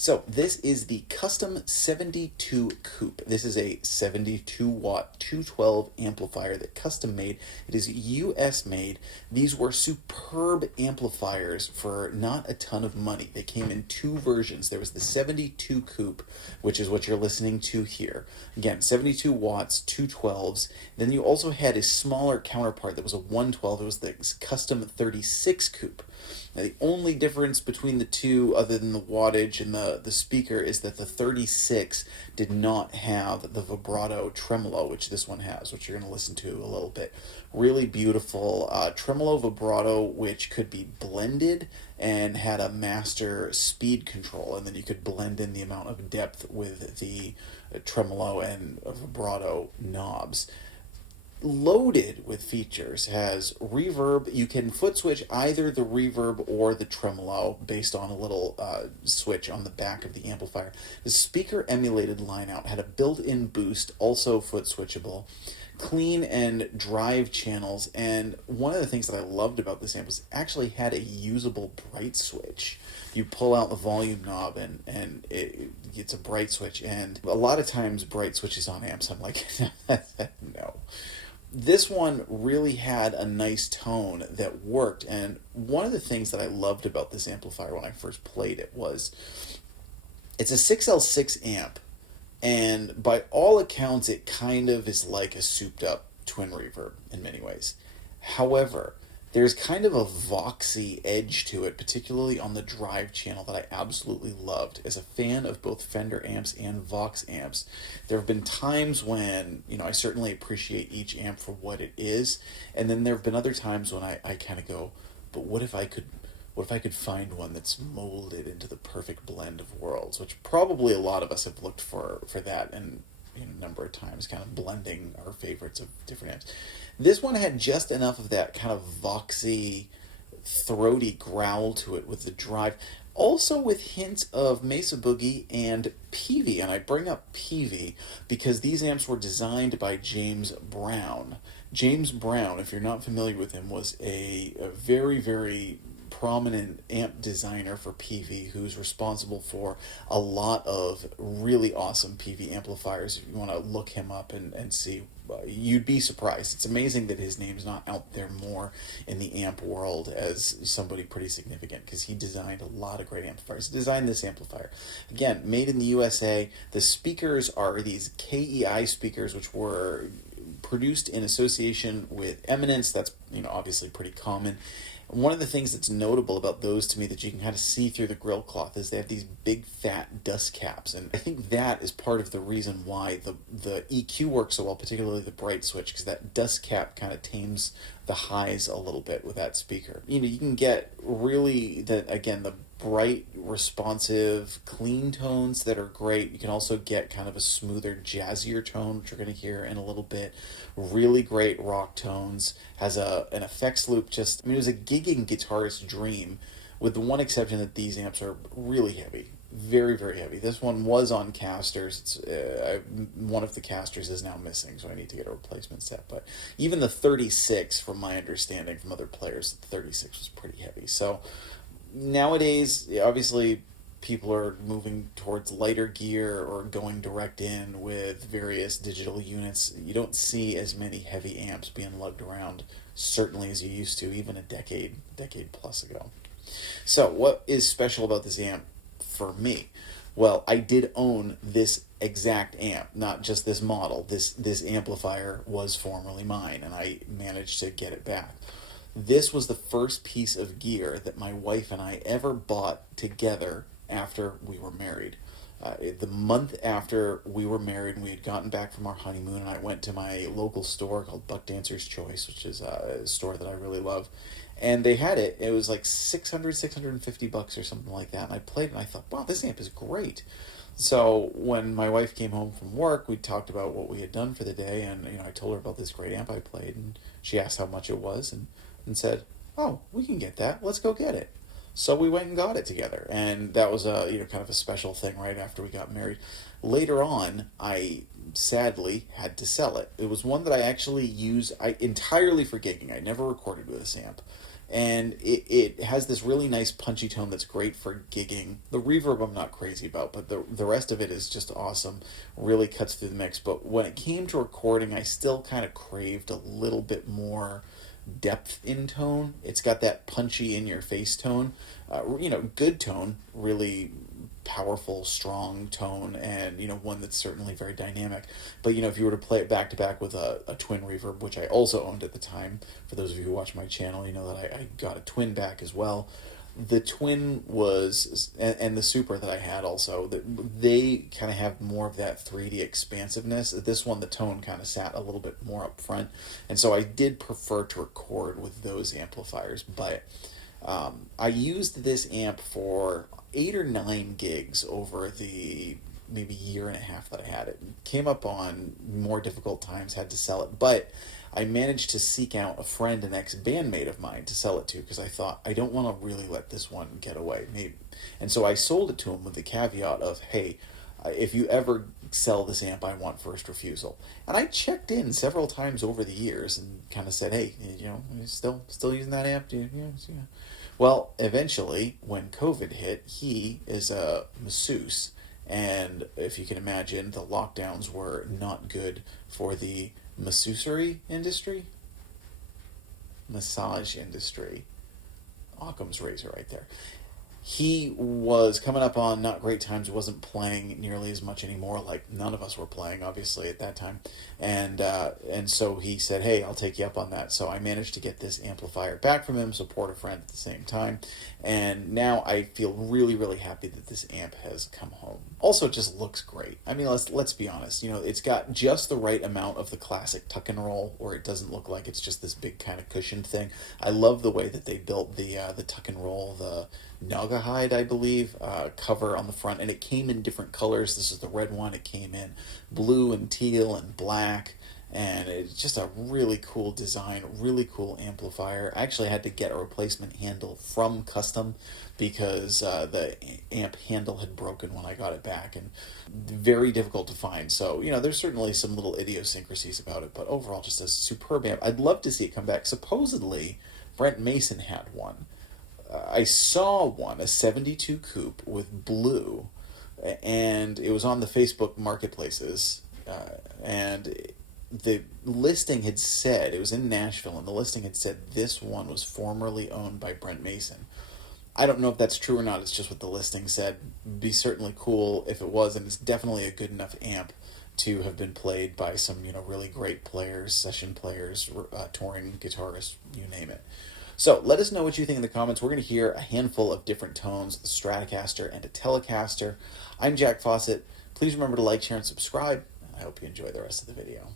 So this is the Kustom 72 Coupe. This is a 72 watt 212 amplifier that Kustom made. It is US made. These were superb amplifiers for not a ton of money. They came in two versions. There was the 72 Coupe, which is what you're listening to here. Again, 72 watts, 212s. Then you also had a smaller counterpart that was a 112. It was the Kustom 36 Coupe. Now, the only difference between the two, other than the wattage and the speaker, is that the 36 did not have the vibrato tremolo, which this one has, which you're going to listen to a little bit. Really beautiful tremolo vibrato, which could be blended and had a master speed control, and then you could blend in the amount of depth with the tremolo and vibrato knobs. Loaded with features, has reverb. You can foot switch either the reverb or the tremolo based on a little switch on the back of the amplifier. The speaker emulated line out had a built-in boost, also foot switchable, clean and drive channels, and one of the things that I loved about this amp was it actually had a usable bright switch. You pull out the volume knob and it's a bright switch, and a lot of times bright switches on amps I'm like no. This one really had a nice tone that worked, and one of the things that I loved about this amplifier when I first played it was it's a 6L6 amp, and by all accounts it kind of is like a souped up twin reverb in many ways. However, there's kind of a voxy edge to it, particularly on the drive channel, that I absolutely loved. As a fan of both Fender amps and Vox amps, there have been times when, I certainly appreciate each amp for what it is, and then there have been other times when I kind of go, but what if I could find one that's molded into the perfect blend of worlds, which probably a lot of us have looked for that, and a number of times, kind of blending our favorites of different amps. This one had just enough of that kind of voxy, throaty growl to it with the drive, also with hints of Mesa Boogie and Peavey. And I bring up Peavey because these amps were designed by James Brown. James Brown, if you're not familiar with him, was a very, very prominent amp designer for Peavey, who's responsible for a lot of really awesome Peavey amplifiers. If you want to look him up and see, you'd be surprised. It's amazing that his name's not out there more in the amp world as somebody pretty significant, because he designed a lot of great amplifiers. He designed this amplifier. Again, made in the USA. The speakers are these KEI speakers, which were produced in association with Eminence. That's obviously pretty common. One of the things that's notable about those to me that you can kind of see through the grill cloth is they have these big fat dust caps, and I think that is part of the reason why the EQ works so well, particularly the bright switch, because that dust cap kind of tames the highs a little bit with that speaker. You know, you can get really the bright, responsive, clean tones that are great. You can also get kind of a smoother, jazzier tone, which you're going to hear in a little bit. Really great rock tones. Has an effects loop. Just, I mean, it was a gigging guitarist dream, with the one exception that these amps are really heavy. Very, very heavy. This one was on casters. One of the casters is now missing, so I need to get a replacement set. But even the 36, from my understanding from other players, the 36 was pretty heavy. So nowadays, obviously, people are moving towards lighter gear or going direct in with various digital units. You don't see as many heavy amps being lugged around, certainly as you used to, even a decade plus ago. So, what is special about this amp for me? Well, I did own this exact amp, not just this model. This amplifier was formerly mine, and I managed to get it back. This was the first piece of gear that my wife and I ever bought together after we were married. The month after we were married and we had gotten back from our honeymoon, and I went to my local store called Buck Dancer's Choice, which is a store that I really love. And they had it. It was like $650 or something like that. And I played it and I thought, wow, this amp is great. So when my wife came home from work, we talked about what we had done for the day, and I told her about this great amp I played, and she asked how much it was, and said, "Oh, we can get that. Let's go get it." So we went and got it together, and that was a kind of a special thing right after we got married. Later on, I sadly had to sell it. It was one that I actually use entirely for gigging. I never recorded with this amp. And it has this really nice punchy tone that's great for gigging. The reverb I'm not crazy about, but the rest of it is just awesome. Really cuts through the mix. But when it came to recording, I still kind of craved a little bit more depth in tone. It's got that punchy in your face tone. Good tone, really powerful, strong tone, and one that's certainly very dynamic. But if you were to play it back to back with a twin reverb, which I also owned at the time, for those of you who watch my channel, you know that I got a twin back as well. The twin was, and the super that I had also, they kind of have more of that 3D expansiveness. This one, the tone kind of sat a little bit more up front, and so I did prefer to record with those amplifiers. But I used this amp for 8 or 9 gigs over the maybe year and a half that I had it. Came up on more difficult times, had to sell it, but I managed to seek out a friend, an ex-bandmate of mine, to sell it to, because I thought, I don't want to really let this one get away. And so I sold it to him with the caveat of, hey, if you ever sell this amp, I want first refusal. And I checked in several times over the years and kind of said, hey, still using that amp? Yeah. Well, eventually, when COVID hit, he is a masseuse, and if you can imagine, the lockdowns were not good for the massage industry. Occam's razor right there. He was coming up on not great times. He wasn't playing nearly as much anymore. Like, none of us were playing, obviously, at that time. And so he said, hey, I'll take you up on that. So I managed to get this amplifier back from him, support a friend at the same time. And now I feel really, really happy that this amp has come home. Also, it just looks great. I mean, let's be honest. It's got just the right amount of the classic tuck and roll, where it doesn't look like it's just this big kind of cushioned thing. I love the way that they built the tuck and roll, the Naugahyde, I believe, cover on the front, and it came in different colors. This is the red one. It came in blue and teal and black, and it's just a really cool design, really cool amplifier. I actually had to get a replacement handle from Kustom because the amp handle had broken when I got it back, and very difficult to find. So, there's certainly some little idiosyncrasies about it, but overall just a superb amp. I'd love to see it come back. Supposedly, Brent Mason had one. I saw one, a 72 Coupe with blue, and it was on the Facebook marketplaces, and the listing had said, it was in Nashville, and the listing had said this one was formerly owned by Brent Mason. I don't know if that's true or not, it's just what the listing said. It'd be certainly cool if it was, and it's definitely a good enough amp to have been played by some, really great players, session players, touring guitarists, you name it. So let us know what you think in the comments. We're going to hear a handful of different tones, the Stratocaster and a Telecaster. I'm Jack Fossett. Please remember to like, share, and subscribe. I hope you enjoy the rest of the video.